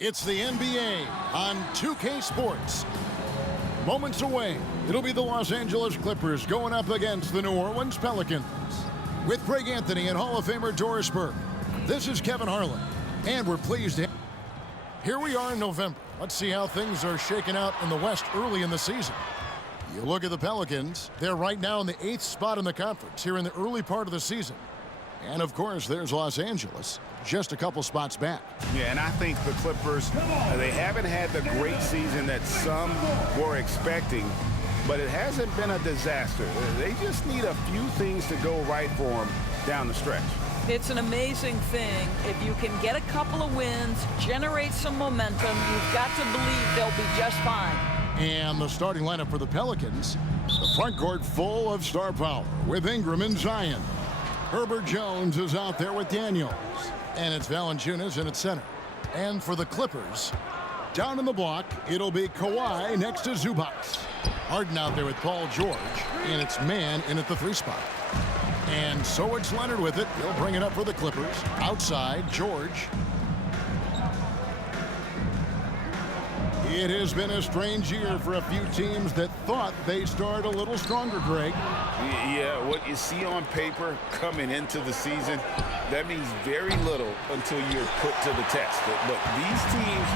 It's the NBA on 2K Sports. Moments away, it'll be the Los Angeles Clippers going up against the New Orleans Pelicans. With Greg Anthony and Hall of Famer Doris Burke, this is Kevin Harlan, and we're pleased to... Here we are in November. Let's see how things are shaking out in the West early in the season. You look at the Pelicans, they're right now in the 8th spot in the conference here in the early part of the season. And, of course, there's Los Angeles, just a couple spots back. Yeah, and I think the Clippers, they haven't had the great season that some were expecting, but it hasn't been a disaster. They just need a few things to go right for them down the stretch. It's an amazing thing. If you can get a couple of wins, generate some momentum, you've got to believe they'll be just fine. And the starting lineup for the Pelicans, the front court full of star power with Ingram and Zion. Herbert Jones is out there with Daniels. And it's Valanciunas in at center. And for the Clippers, down in the block, it'll be Kawhi next to Zubac. Harden out there with Paul George. And it's Mann in at the 3 spot. And so it's Leonard with it. He'll bring it up for the Clippers. Outside, George. It has been a strange year for a few teams that thought they started a little stronger, Greg. Yeah, what you see on paper coming into the season, that means very little until you're put to the test. Look, these teams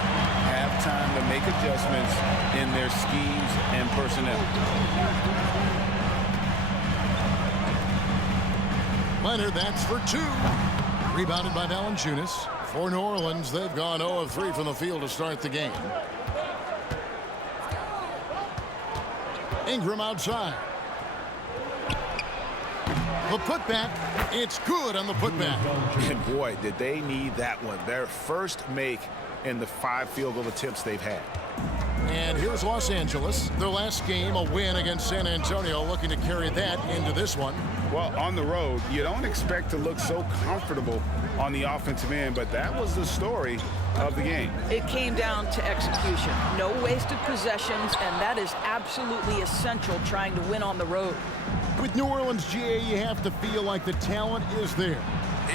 have time to make adjustments in their schemes and personnel. Leonard, that's for 2. Rebounded by Valanciunas. For New Orleans, they've gone 0 of 3 from the field to start the game. Ingram outside. The putback, it's good on the putback. And boy, did they need that one. Their first make in the 5 field goal attempts they've had. And here's Los Angeles. Their last game, a win against San Antonio, looking to carry that into this one. Well, on the road, you don't expect to look so comfortable on the offensive end, but that was the story of the game. It came down to execution. No wasted possessions, and that is absolutely essential trying to win on the road. With New Orleans, GA, you have to feel like the talent is there.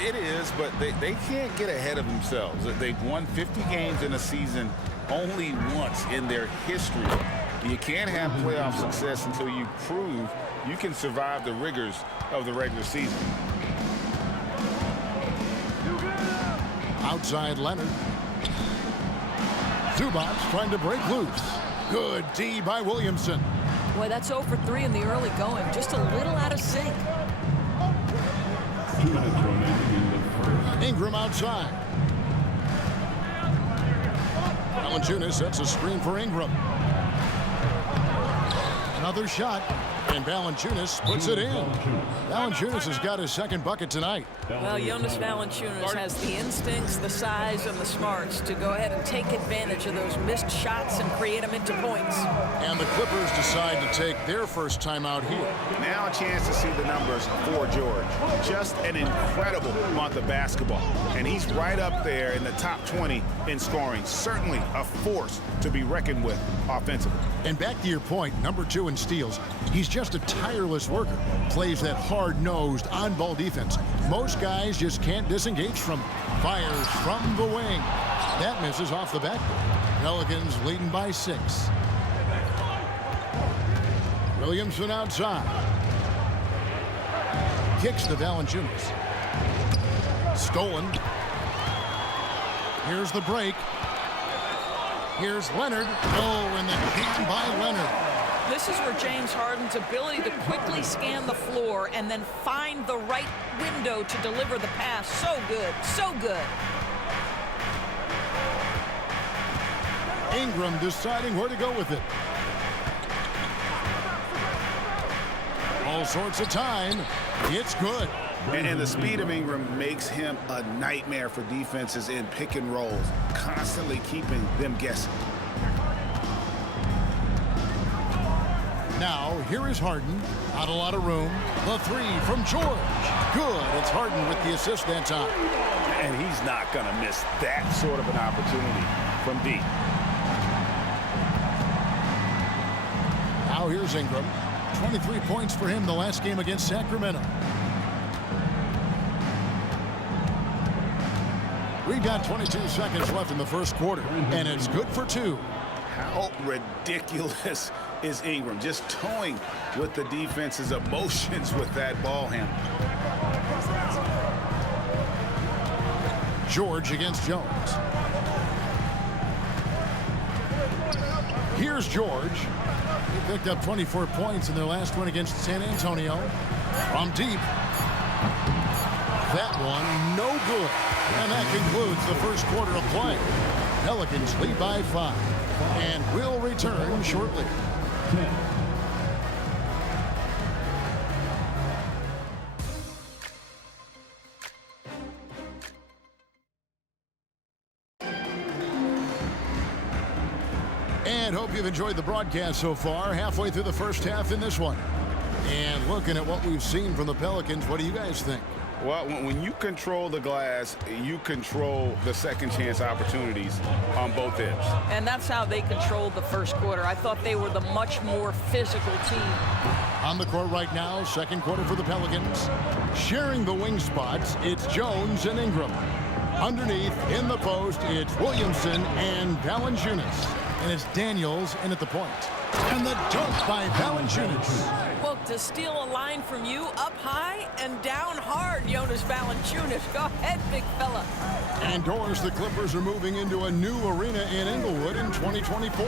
It is, but they can't get ahead of themselves. They've won 50 games in a season only once in their history. You can't have playoff success until you prove you can survive the rigors of the regular season. Outside Leonard. Zubac trying to break loose. Good D by Williamson. Boy, that's 0 for 3 in the early going. Just a little out of sync. 2 minutes remaining in the first. Ingram outside. Valanciunas sets a screen for Ingram. Another shot, and Valanciunas puts it in. Valanciunas has got his second bucket tonight. Well, Jonas Valanciunas has the instincts, the size, and the smarts to go ahead and take advantage of those missed shots and create them into points. And the Clippers decide to take their first time out here. Now a chance to see the numbers for George. Just an incredible month of basketball. And he's right up there in the top 20 in scoring. Certainly a force to be reckoned with offensively. And back to your point, number 2 in steals. He's just a tireless worker. Plays that hard-nosed, on-ball defense. Most guys just can't disengage from him. Fires from the wing. That misses off the backboard. Pelicans leading by 6. Williamson outside. Kicks to Valanciunas. Stolen. Here's the break. Here's Leonard. Oh, and the kick by Leonard. This is where James Harden's ability to quickly scan the floor and then find the right window to deliver the pass. So good, so good. Ingram deciding where to go with it. All sorts of time. It's good. And the speed of Ingram makes him a nightmare for defenses in pick and rolls, constantly keeping them guessing. Now, here is Harden. Not a lot of room. The 3 from George. Good. It's Harden with the assist that time. And he's not going to miss that sort of an opportunity from deep. Now here's Ingram. 23 points for him the last game against Sacramento. We've got 22 seconds left in the first quarter, and it's good for 2. How ridiculous is Ingram? Just towing with the defense's emotions with that ball handle. George against Jones. Here's George. He picked up 24 points in their last win against San Antonio. From deep. That one, no good. And that concludes the first quarter of play. Pelicans lead by 5. And will return shortly. And hope you've enjoyed the broadcast so far. Halfway through the first half in this one. And looking at what we've seen from the Pelicans, what do you guys think? Well, when you control the glass, you control the second chance opportunities on both ends. And that's how they controlled the first quarter. I thought they were the much more physical team. On the court right now, second quarter for the Pelicans. Sharing the wing spots, it's Jones and Ingram. Underneath, in the post, it's Williamson and Valanciunas. And it's Daniels in at the point. And the dunk by Valanciunas. Well, to steal a line from you up high and down hard, Jonas Valanciunas. Go ahead, big fella. And doors, the Clippers are moving into a new arena in Inglewood in 2024.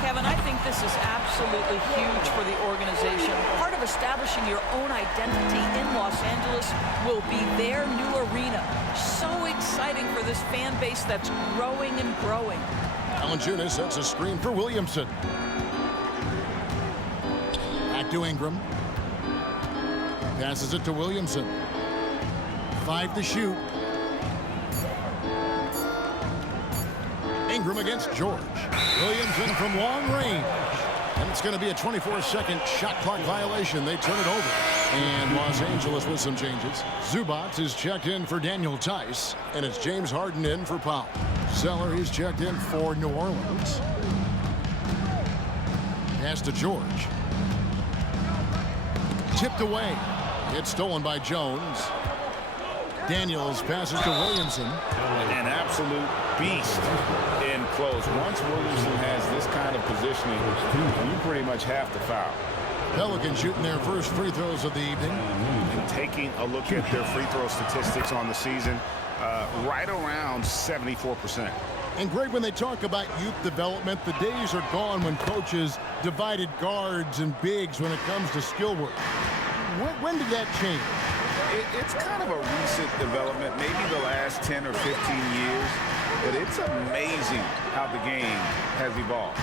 Kevin, I think this is absolutely huge for the organization. Part of establishing your own identity in Los Angeles will be their new arena. So exciting for this fan base that's growing and growing. Valanciunas sets a screen for Williamson. Back to Ingram. Passes it to Williamson. 5 to shoot. Ingram against George. Williamson from long range. And it's going to be a 24-second shot clock violation. They turn it over. And Los Angeles with some changes. Zubac is checked in for Daniel Tice. And it's James Harden in for Powell. Zeller is checked in for New Orleans. Pass to George. Tipped away. It's stolen by Jones. Daniels passes to Williamson. An absolute beast in close. Once Williamson has this kind of positioning, you pretty much have to foul. Pelicans shooting their first free throws of the evening. And taking a look at their free throw statistics on the season, right around 74%. And Greg, when they talk about youth development, the days are gone when coaches divided guards and bigs when it comes to skill work. When did that change? It's kind of a recent development, maybe the last 10 or 15 years, but it's amazing how the game has evolved.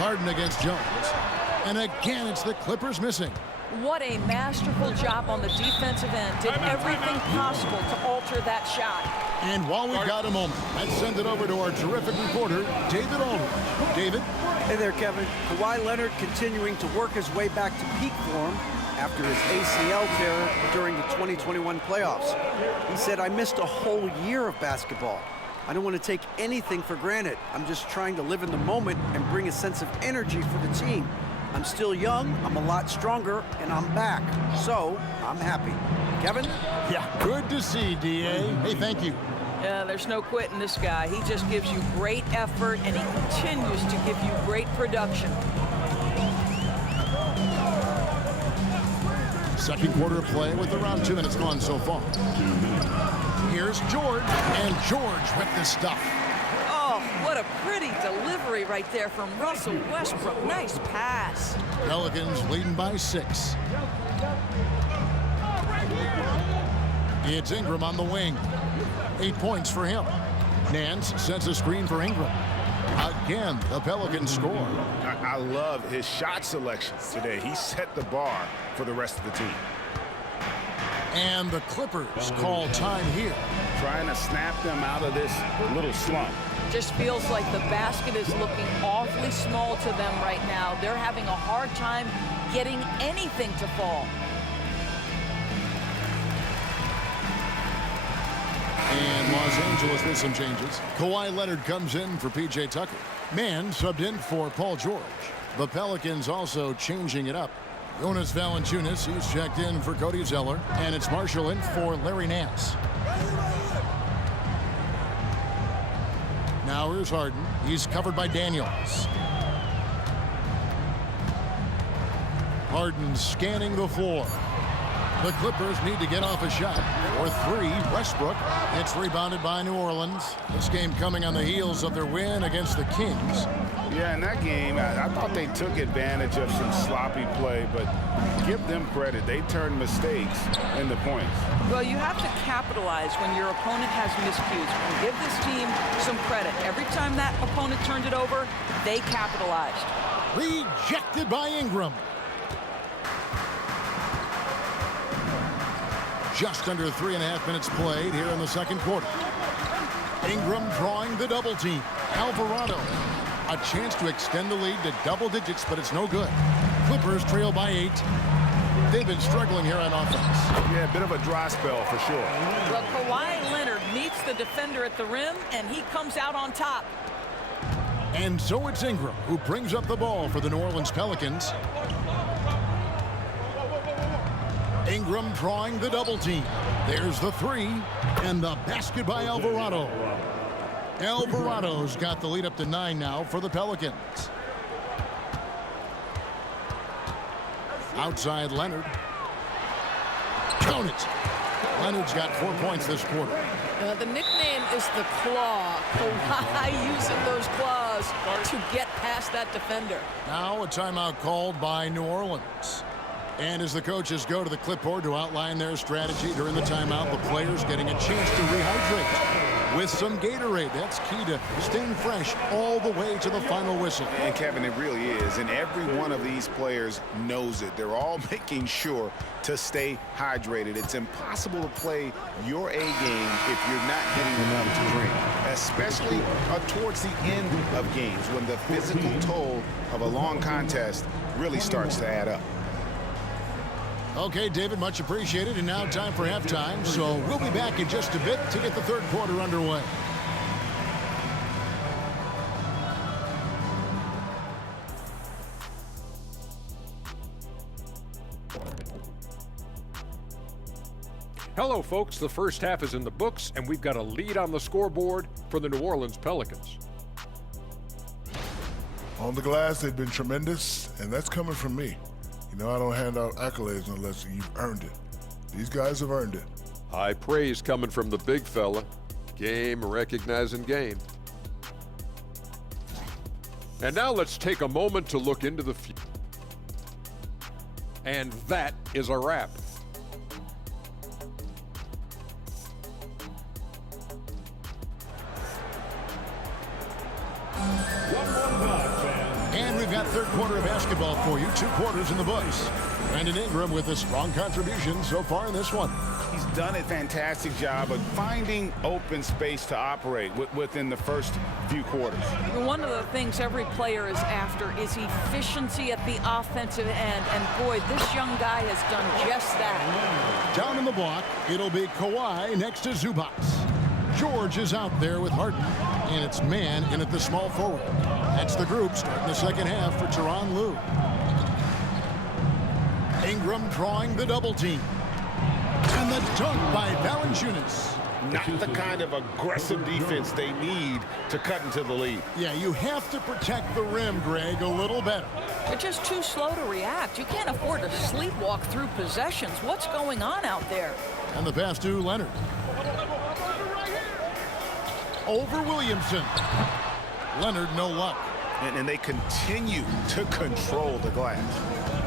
Harden against Jones. And again, it's the Clippers missing. What a masterful job on the defensive end. Did everything possible to alter that shot. And while we've got a moment, let's send it over to our terrific reporter, David Aldridge. David? Hey there, Kevin. Kawhi Leonard continuing to work his way back to peak form after his ACL tear during the 2021 playoffs. He said, "I missed a whole year of basketball. I don't want to take anything for granted. I'm just trying to live in the moment and bring a sense of energy for the team. I'm still young, I'm a lot stronger, and I'm back. So, I'm happy." Kevin? Yeah, good to see, D.A. Hey, thank you. Yeah, there's no quitting this guy. He just gives you great effort, and he continues to give you great production. Second quarter of play with around 2 minutes gone so far. Here's George, and George with the stuff. Oh, what a pretty delivery right there from Russell Westbrook. Nice pass. Pelicans leading by 6. It's Ingram on the wing. 8 points for him. Nance sets a screen for Ingram. Again, the Pelicans score. I love his shot selection today. He set the bar for the rest of the team. And the Clippers call time here. Trying to snap them out of this little slump. Just feels like the basket is looking awfully small to them right now. They're having a hard time getting anything to fall. And Los Angeles with some changes. Kawhi Leonard comes in for P.J. Tucker. Mann subbed in for Paul George. The Pelicans also changing it up. Jonas Valanciunas, he's checked in for Cody Zeller. And it's Marshall in for Larry Nance. Now here's Harden. He's covered by Daniels. Harden scanning the floor. The Clippers need to get off a shot. For three, Westbrook. It's rebounded by New Orleans. This game coming on the heels of their win against the Kings. Yeah, in that game, I thought they took advantage of some sloppy play, but give them credit. They turned mistakes into points. Well, you have to capitalize when your opponent has miscues. And give this team some credit. Every time that opponent turned it over, they capitalized. Rejected by Ingram. Just under 3.5 minutes played here in the second quarter. Ingram drawing the double team. Alvarado. A chance to extend the lead to double digits, but it's no good. Clippers trail by 8. They've been struggling here on offense. Yeah, a bit of a dry spell for sure. Well, Kawhi Leonard meets the defender at the rim, and he comes out on top. And so it's Ingram who brings up the ball for the New Orleans Pelicans. Ingram drawing the double team. There's the three, and the basket by Alvarado. Alvarado's got the lead up to 9 now for the Pelicans. Outside Leonard. Count it. Leonard's got 4 points this quarter. The nickname is the Claw. Kawhi using those claws to get past that defender. Now a timeout called by New Orleans. And as the coaches go to the clipboard to outline their strategy during the timeout, the players getting a chance to rehydrate with some Gatorade. That's key to staying fresh all the way to the final whistle. And Kevin, it really is. And every one of these players knows it. They're all making sure to stay hydrated. It's impossible to play your A game if you're not getting enough to drink, especially towards the end of games when the physical toll of a long contest really starts to add up. Okay, David, much appreciated. And now time for halftime. So we'll be back in just a bit to get the third quarter underway. Hello, folks. The first half is in the books, and we've got a lead on the scoreboard for the New Orleans Pelicans. On the glass, they've been tremendous, and that's coming from me. You know, I don't hand out accolades unless you've earned it. These guys have earned it. High praise coming from the big fella. Game recognizing game. And now let's take a moment to look into the future. And that is a wrap. And we've got third quarter of basketball for you. 2 quarters in the books. Brandon Ingram with a strong contribution so far in this one. He's done a fantastic job of finding open space to operate within the first few quarters. One of the things every player is after is efficiency at the offensive end. And boy, this young guy has done just that. Down in the block, it'll be Kawhi next to Zubac. George is out there with Harden, and it's man in at the small forward. That's the group starting the second half for Tyronn Lue. Ingram drawing the double team. And the dunk by Valanciunas. Not the kind of aggressive defense they need to cut into the lead. Yeah, you have to protect the rim, Greg, a little better. They're just too slow to react. You can't afford to sleepwalk through possessions. What's going on out there? And the pass to Leonard. Over Williamson. Leonard, no luck. And they continue to control the glass.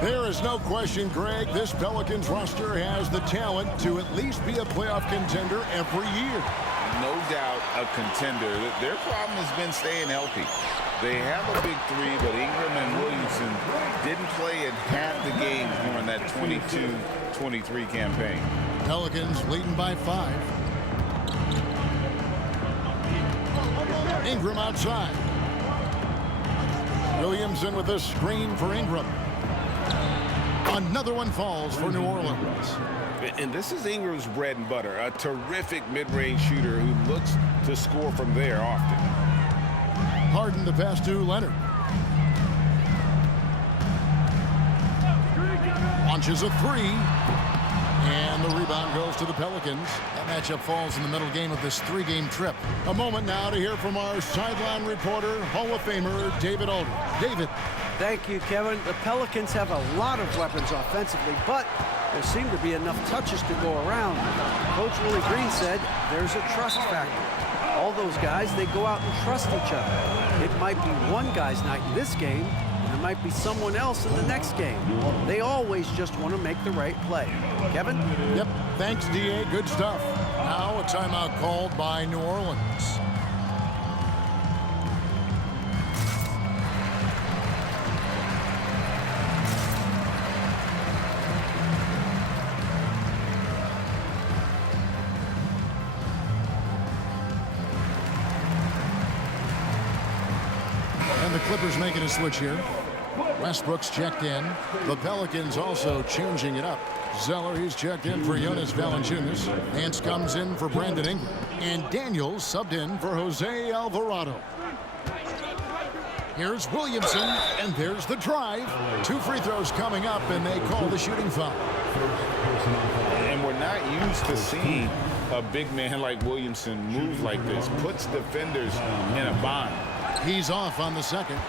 There is no question, Greg, this Pelicans roster has the talent to at least be a playoff contender every year. No doubt a contender. Their problem has been staying healthy. They have a big three, but Ingram and Williamson didn't play in half the games during that 22-23 campaign. Pelicans leading by 5. Ingram outside. Williamson with a screen for Ingram. Another one falls for New Orleans. And this is Ingram's bread and butter, a terrific mid-range shooter who looks to score from there often. Harden the pass to Leonard. Launches a three. And the rebound goes to the Pelicans. That matchup falls in the middle game of this three-game trip. A moment now to hear from our sideline reporter, Hall of Famer David Aldridge. David. Thank you, Kevin. The Pelicans have a lot of weapons offensively, but there seem to be enough touches to go around. Coach Willie Green said there's a trust factor. All those guys, they go out and trust each other. It might be one guy's night in this game, and it might be someone else in the next game. They always just want to make the right play. Kevin? Yep. Thanks, D.A. Good stuff. Now a timeout called by New Orleans. And the Clippers making a switch here. Westbrook's checked in. The Pelicans also changing it up. Zeller, he's checked in for Jonas Valanciunas. Nance comes in for Brandon Ingram. And Daniels subbed in for Jose Alvarado. Here's Williamson, and there's the drive. 2 free throws coming up, and they call the shooting foul. And we're not used to seeing a big man like Williamson move like this. Puts defenders in a bind. He's off on the second.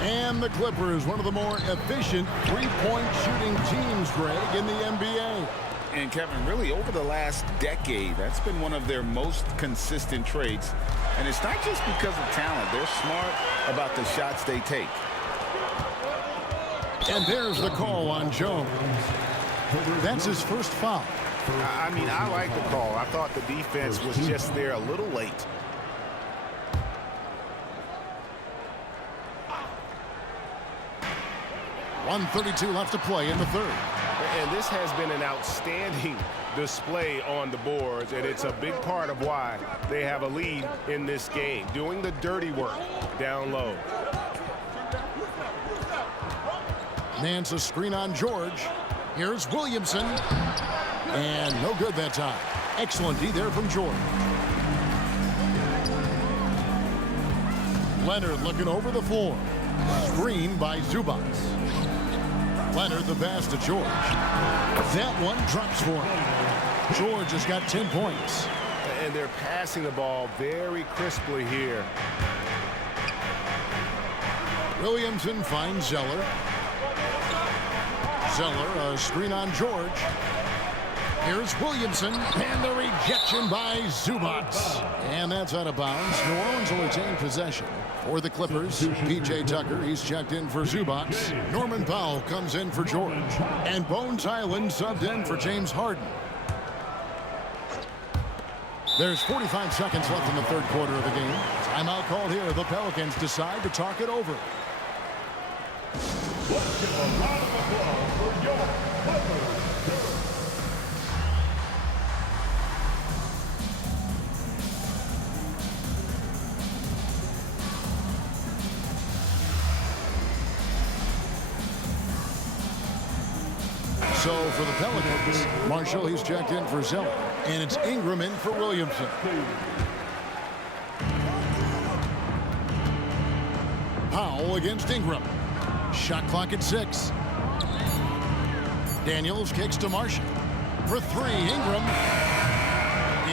And the Clippers, one of the more efficient three-point shooting teams, Greg, in the NBA. And Kevin, really over the last decade, that's been one of their most consistent traits. And it's not just because of talent. They're smart about the shots they take. And there's the call on Jones. That's his first foul. I mean, I like the call. I thought the defense was just there a little late. .132 left to play in the third. And this has been an outstanding display on the boards, and it's a big part of why they have a lead in this game, doing the dirty work down low. Nance a screen on George. Here's Williamson. And no good that time. Excellent D there from George. Leonard looking over the floor. Screen by Zubac. Leonard the pass to George. That one drops for him. George has got 10 points. And they're passing the ball very crisply here. Williamson finds Zeller. Zeller, a screen on George. Here's Williamson, and the rejection by Zubac. And that's out of bounds. New Orleans will retain possession. For the Clippers, P.J. Tucker, he's checked in for Zubac. Norman Powell comes in for George. And Bones Island subbed in for James Harden. There's 45 seconds left in the third quarter of the game. Timeout called here. The Pelicans decide to talk it over. Let's give a round of applause for your Clippers. So for the Pelicans, Marshall, he's checked in for Zeller. And it's Ingram in for Williamson. Powell against Ingram. Shot clock at 6. Daniels kicks to Marshall. For 3, Ingram.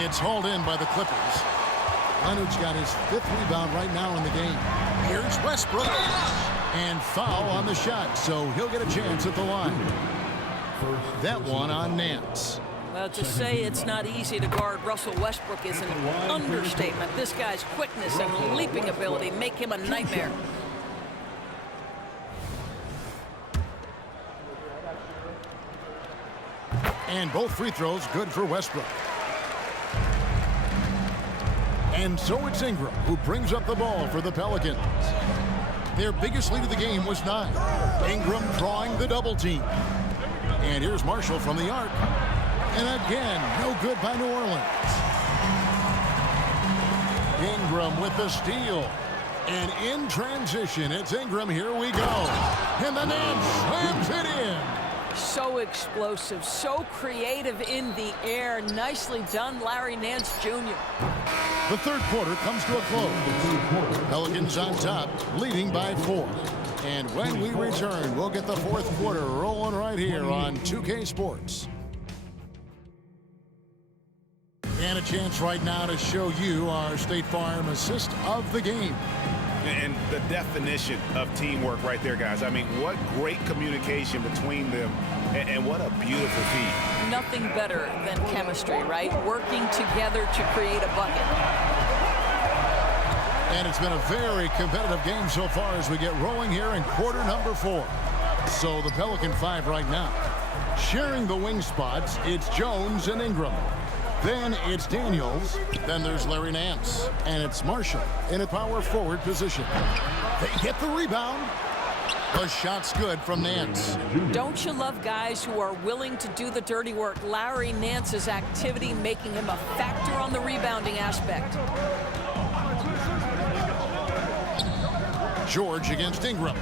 It's hauled in by the Clippers. Leonard's got his 5th rebound right now in the game. Here's Westbrook. And foul on the shot, so he'll get a chance at the line. That one on Nance. Well, to say it's not easy to guard Russell Westbrook is an understatement. This guy's quickness and leaping ability make him a nightmare. And both free throws good for Westbrook. And so it's Ingram who brings up the ball for the Pelicans. Their biggest lead of the game was 9. Ingram drawing the double team. And here's Marshall from the arc. And again, no good by New Orleans. Ingram with the steal. And in transition, it's Ingram. Here we go. And the Nance slams it in. So explosive, so creative in the air. Nicely done, Larry Nance Jr. The third quarter comes to a close. Pelicans on top, leading by 4. And when we return, we'll get the fourth quarter rolling right here on 2K Sports. And a chance right now to show you our State Farm assist of the game. And the definition of teamwork right there, guys. I mean, what great communication between them, and what a beautiful feat. Nothing better than chemistry, right? Working together to create a bucket. And it's been a very competitive game so far as we get rolling here in quarter number 4. So the Pelican 5 right now. Sharing the wing spots, it's Jones and Ingram. Then it's Daniels. Then there's Larry Nance. And it's Marshall in a power forward position. They get the rebound. The shot's good from Nance. Don't you love guys who are willing to do the dirty work? Larry Nance's activity making him a factor on the rebounding aspect. George against Ingram.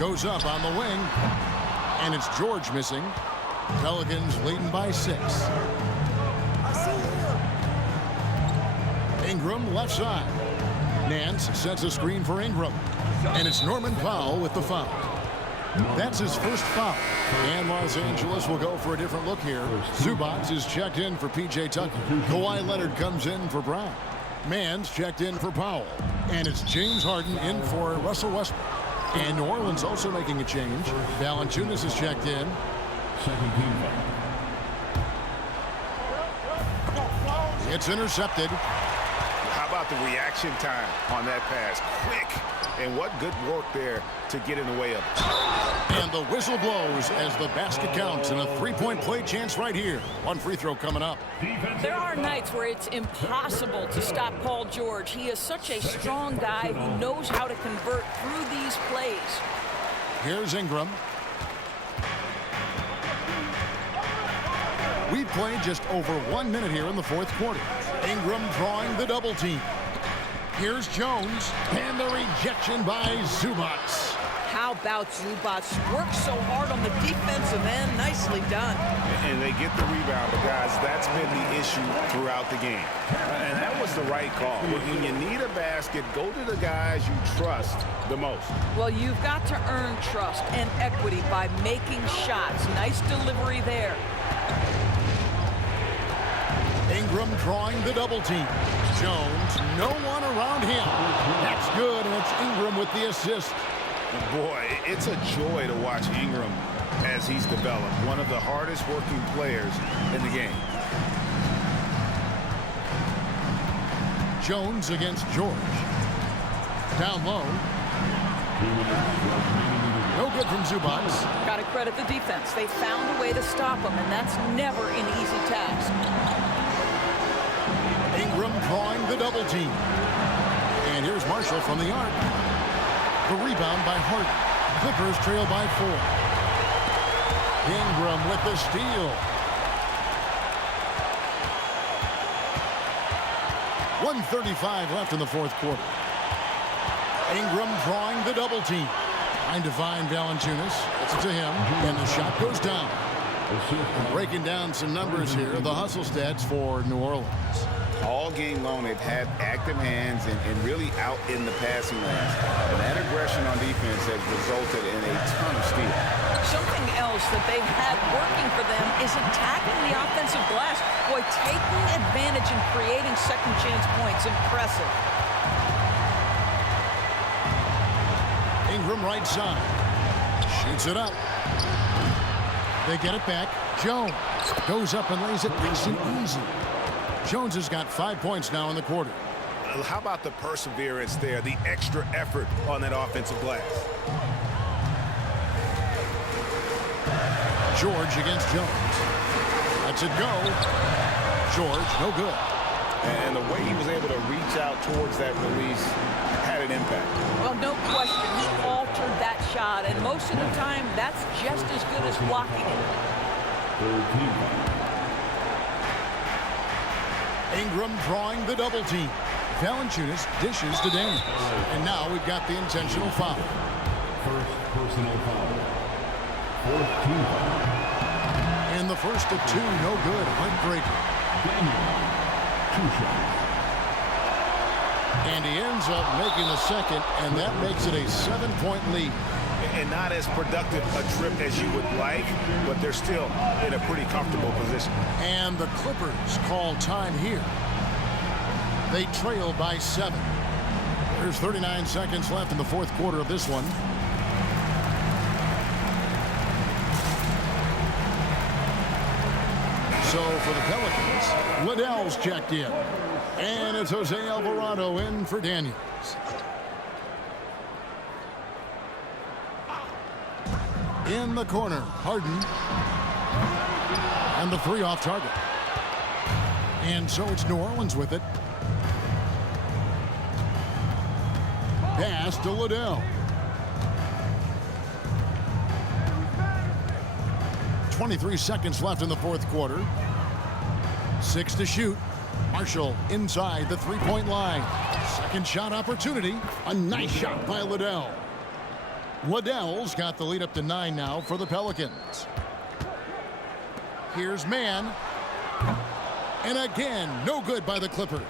Goes up on the wing. And it's George missing. Pelicans leading by 6. Ingram left side. Nance sets a screen for Ingram. And it's Norman Powell with the foul. That's his first foul. And Los Angeles will go for a different look here. Zubac is checked in for P.J. Tucker. Kawhi Leonard comes in for Brown. Mann's checked in for Powell. And it's James Harden in for Russell Westbrook. And New Orleans also making a change. Valanciunas is checked in. It's intercepted. How about the reaction time on that pass? Quick. And what good work there to get in the way of it. And the whistle blows as the basket counts, and a three-point play chance right here. One free throw coming up. There are nights where it's impossible to stop Paul George. He is such a strong guy who knows how to convert through these plays. Here's Ingram. We've played just over 1 minute here in the fourth quarter. Ingram drawing the double team. Here's Jones, and the rejection by Zubac. How about Zubac? Works so hard on the defensive end. Nicely done. And they get the rebound, but guys, that's been the issue throughout the game. And that was the right call. When you need a basket, go to the guys you trust the most. Well, you've got to earn trust and equity by making shots. Nice delivery there. Ingram drawing the double team. Jones, no one around him. That's good, and it's Ingram with the assist. Boy, it's a joy to watch Ingram as he's developed. One of the hardest working players in the game. Jones against George. Down low. No good from Zubac. Got to credit the defense. They found a way to stop him, and that's never an easy task. Ingram drawing the double team. And here's Marshall from the arc. The rebound by Harden. Clippers trail by 4. Ingram with the steal. 1:35 left in the fourth quarter. Ingram drawing the double team. Trying to find Valanciunas. It's to him, and the shot goes down. Breaking down some numbers here, the hustle stats for New Orleans. All game long, they've had active hands and really out in the passing lanes. And that aggression on defense has resulted in a ton of steals. Something else that they've had working for them is attacking the offensive glass. Boy, taking advantage and creating second chance points. Impressive. Ingram right side. Shoots it up. They get it back. Jones goes up and lays it nice and easy. Jones has got 5 points now in the quarter. How about the perseverance there, the extra effort on that offensive glass? George against Jones. Lets it go. George, no good. And the way he was able to reach out towards that release had an impact. Well, no question. He altered that shot, and most of the time, that's just as good as blocking it. Ingram drawing the double team. Valanciunas dishes to Daniels. And now we've got the intentional foul. First personal foul. Fourth team foul. And the first of 2, no good. Heartbreaker. Daniel, 2 shots. And he ends up making the second, and that makes it a 7-point lead. And not as productive a trip as you would like, but they're still in a pretty comfortable position. And the Clippers call time here. They trail by 7. There's 39 seconds left in the fourth quarter of this one. So for the Pelicans, Liddell's checked in. And it's Jose Alvarado in for Daniels. In the corner, Harden. And the 3 off target. And so it's New Orleans with it. Pass to Liddell. 23 seconds left in the fourth quarter. 6 to shoot. Marshall inside the 3-point line. Second shot opportunity. A nice shot by Liddell. Liddell's got the lead up to 9 now for the Pelicans. Here's Mann. And again, no good by the Clippers.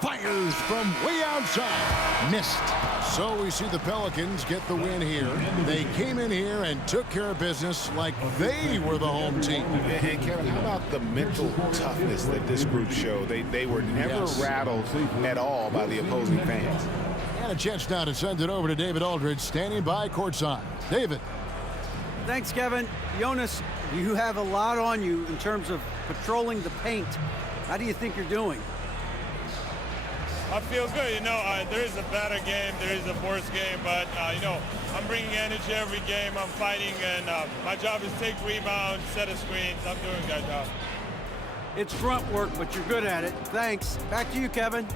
Fires from way outside. Missed. So we see the Pelicans get the win here. They came in here and took care of business like they were the home team. And Kevin, how about the mental toughness that this group showed? They were never rattled at all by the opposing fans. And a chance now to send it over to David Aldridge, standing by courtside. David. Thanks, Kevin. Jonas, you have a lot on you in terms of patrolling the paint. How do you think you're doing? I feel good. You know, there is a better game, there is a worse game, but, you know, I'm bringing energy every game. I'm fighting, and my job is take rebounds, set of screens. I'm doing a good job. It's front work, but you're good at it. Thanks. Back to you, Kevin.